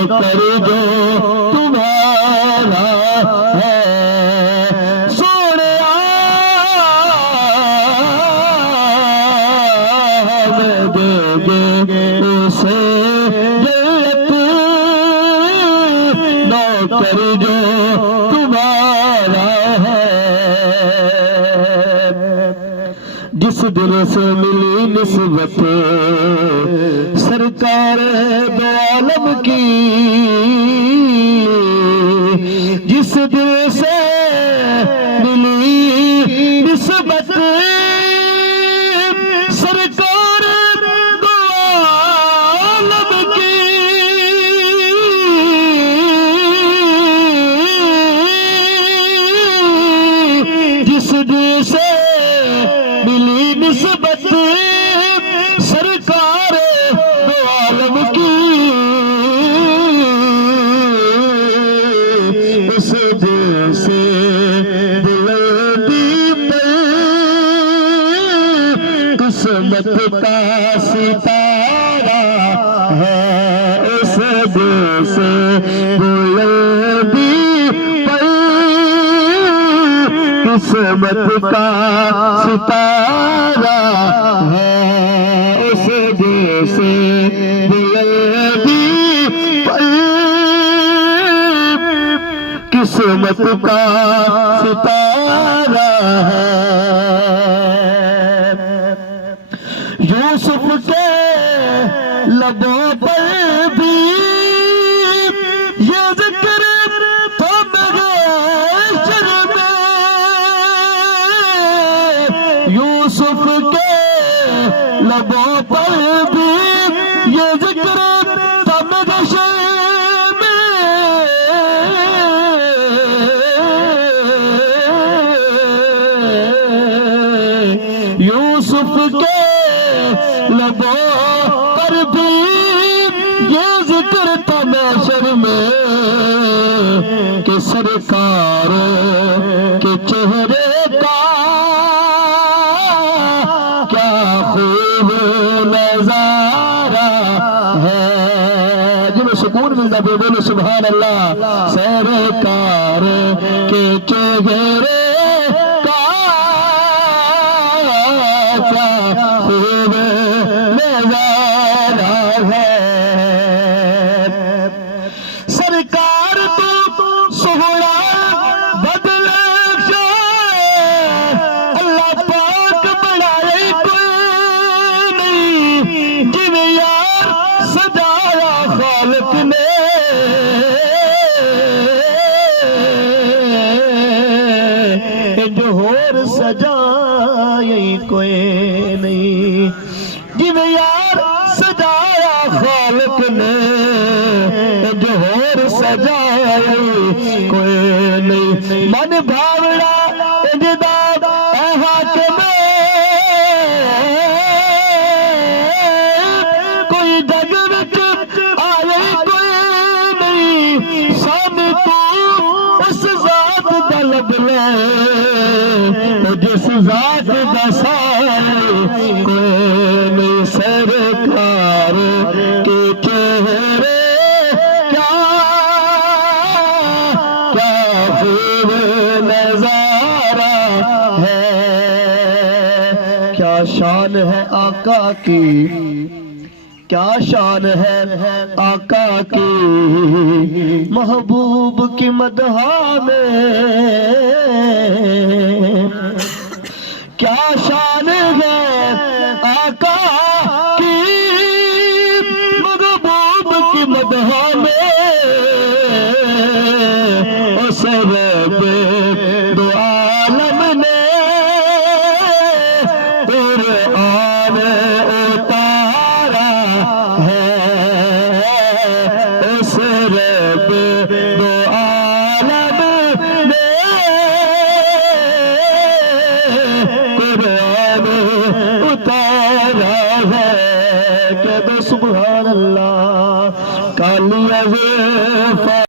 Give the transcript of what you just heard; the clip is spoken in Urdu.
نوکر جو تمہارا ہے سونے ہمیں دے گے اسے جنت نوکر جو تمہارا ہے جس دل سے ملی نسبت سرکار دو عالم کی جس دل سے ملی نسبت سرکار دو عالم کی جس دل سے ملی نسبت سرکار دو عالم کی اس دل سے بلندی پر قسمت کا ستارہ ہے اس دل سے بلندی پر قسمت کا ستارہ ہے اس دل سے بلندی پر قسمت کا ستارہ ہے یوسف کے لبوں پر بھی یہ ذکر تھم گئے شر میں یوسف کے لبوں پر بھی یہ ذکر تھم گئے شر میں یوسف کے لبوں پر بھی یہ ذکر تھا محشر میں کہ سرکار کے چہرے کا کیا خوب نظارہ ہے جب سکون ملتا بھی بولو سبحان اللہ سرکار کے چہرے سرکار تو سہوڑا بدل اللہ پاک بڑھائے کوئی نہیں جن یار سجایا خالق نے جو اور سجائے کوئی نہیں جن یار سجایا خالق نے جوہر سجائے کوئی نہیں من بھاوڑا اجداد اے حاکم کوئی جگ وچ آئے کوئی نہیں سامنے تو اس ذات دا لب لے جس ذات دا سائے کوئی نہیں سرکار کے چہرے کیا شان ہے آقا کی کیا شان ہے آقا کی محبوب کی مدح میں کیا شان ہے آقا